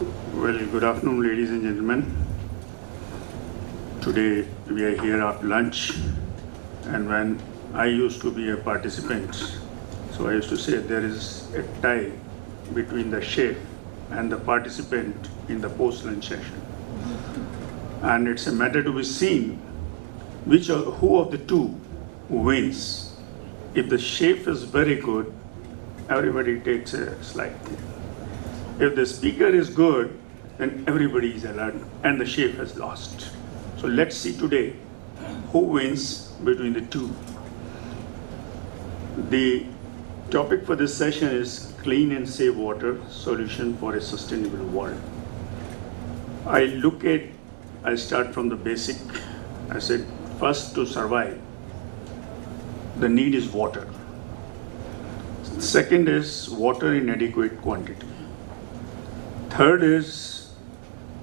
Well, good afternoon, ladies and gentlemen. Today we are here at lunch, and when I used to be a participant, so I used to say there is a tie between the chef and the participant in the post-lunch session. And it's a matter to be seen who of the two wins. If the chef is very good, everybody takes a slide. If the speaker is good, then everybody is alert and the chef has lost. So let's see today who wins between the two. The topic for this session is Clean and Safe Water Solution for a Sustainable World. I start from the basic. I said, first, to survive, the need is water. Second is water in adequate quantity. Third is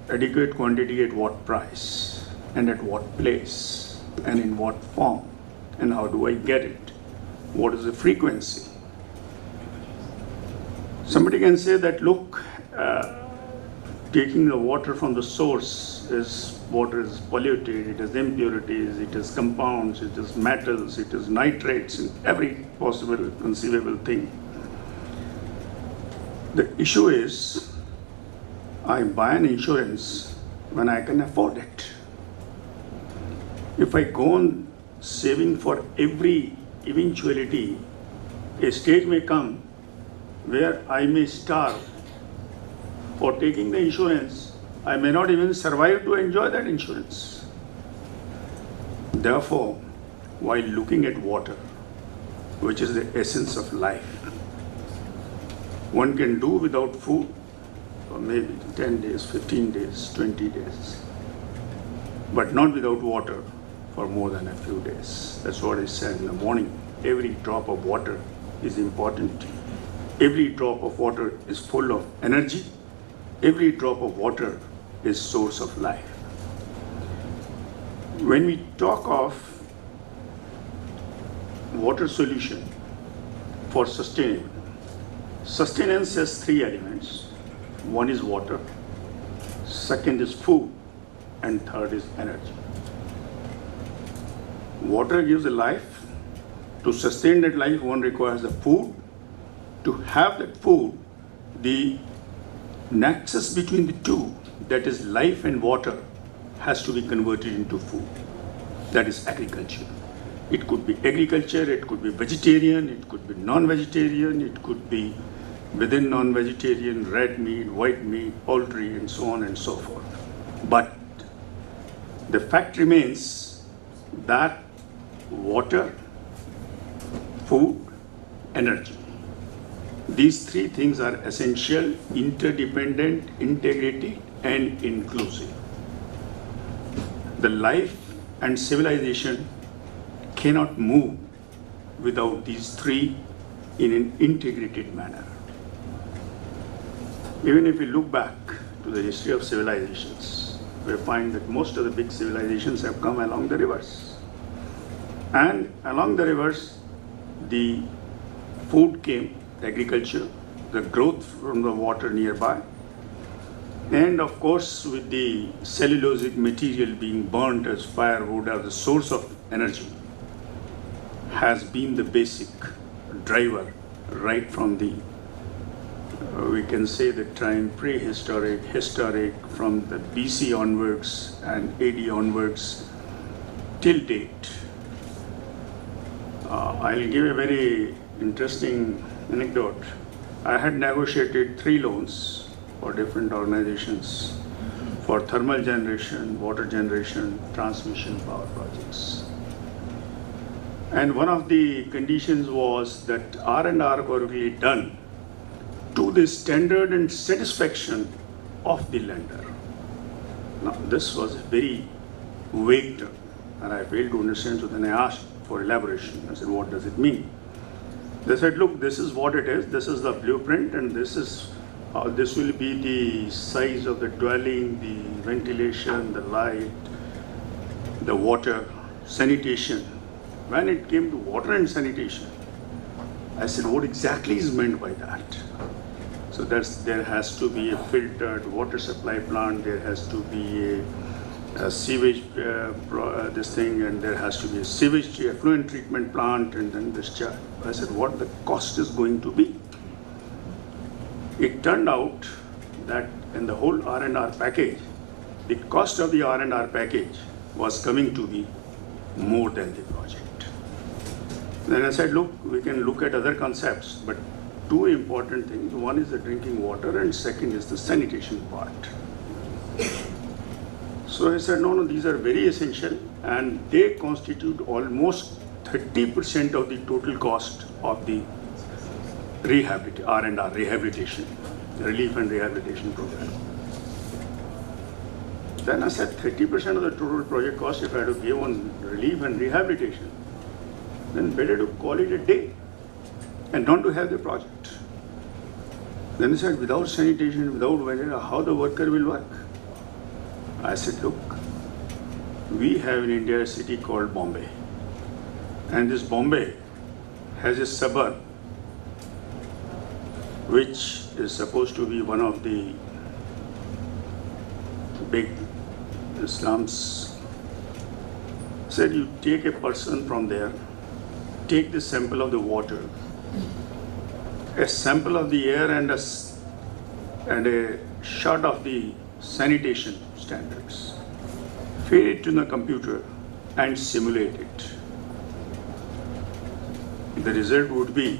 adequate quantity at what price and at what place and in what form and how do I get it? What is the frequency? Somebody can say that, look, taking the water from the source water is polluted, it has impurities, it has compounds, it has metals, it has nitrates, and every possible conceivable thing. The issue is, I buy an insurance when I can afford it. If I go on saving for every eventuality, a stage may come where I may starve. For taking the insurance, I may not even survive to enjoy that insurance. Therefore, while looking at water, which is the essence of life, one can do without food for maybe 10 days, 15 days, 20 days, but not without water for more than a few days. That's what I said in the morning. Every drop of water is important. Every drop of water is full of energy. Every drop of water is source of life. When we talk of water solution for sustainable, sustenance has three elements. One is water, second is food, and third is energy. Water gives a life. To sustain that life, one requires the food. To have that food, the nexus between the two, that is life and water, has to be converted into food. That is agriculture. It could be agriculture, it could be vegetarian, it could be non-vegetarian, it could be within non-vegetarian, red meat, white meat, poultry, and so on and so forth. But the fact remains that water, food, energy, these three things are essential, interdependent, integrated, and inclusive. The life and civilization cannot move without these three in an integrated manner. Even if we look back to the history of civilizations, we find that most of the big civilizations have come along the rivers. And along the rivers, the food came, agriculture, the growth from the water nearby, and of course with the cellulosic material being burnt as firewood as the source of energy has been the basic driver right from the, we can say the time prehistoric, historic, from the BC onwards and AD onwards till date. I'll give a very interesting anecdote. I had negotiated 3 loans for different organizations for thermal generation, water generation, transmission power projects. And one of the conditions was that R&R were really done to the standard and satisfaction of the lender. Now, this was a very vague term, and I failed to understand, so then I asked for elaboration. I said, what does it mean? They said, look, this is what it is, this is the blueprint, and this will be the size of the dwelling, the ventilation, the light, the water, sanitation. When it came to water and sanitation, I said, what exactly is meant by that? So there has to be a filtered water supply plant, there has to be a sewage, this thing, and there has to be a sewage effluent treatment plant, and then discharge. I said, what the cost is going to be? It turned out that in the whole R&R package, the cost of the R&R package was coming to be more than the project. Then I said, look, we can look at other concepts, but two important things. One is the drinking water, and second is the sanitation part. So I said, no, these are very essential, and they constitute almost 30% of the total cost of the R&R rehabilitation, relief and rehabilitation program. Then I said 30% of the total project cost, if I had to give on relief and rehabilitation, then better to call it a day and not to have the project. Then I said, without sanitation, without water, how the worker will work? I said, look, we have in India a city called Bombay. And this Bombay has a suburb which is supposed to be one of the big slums. Said you take a person from there, take the sample of the water, a sample of the air, and a shot of the sanitation standards. Feed it to the computer and simulate it. The result would be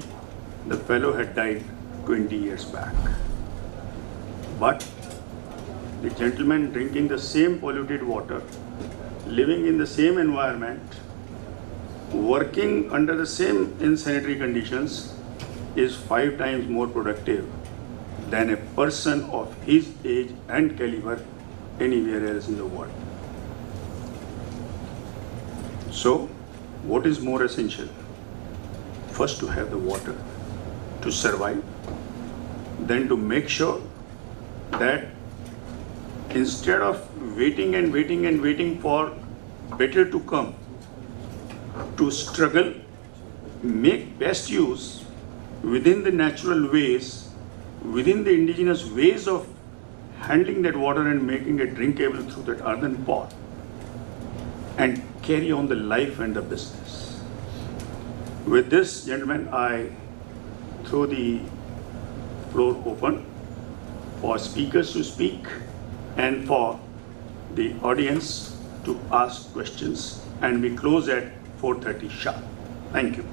the fellow had died 20 years back. But the gentleman drinking the same polluted water, living in the same environment, working under the same insanitary conditions, is 5 times more productive than a person of his age and caliber anywhere else in the world. So, what is more essential? First, to have the water to survive, then to make sure that instead of waiting and waiting and waiting for better to come, to struggle, make best use within the natural ways, within the indigenous ways of handling that water and making it drinkable through that earthen pot, and carry on the life and the business. With this, gentlemen, I throw the floor open for speakers to speak and for the audience to ask questions, and we close at 4:30 sharp. Thank you.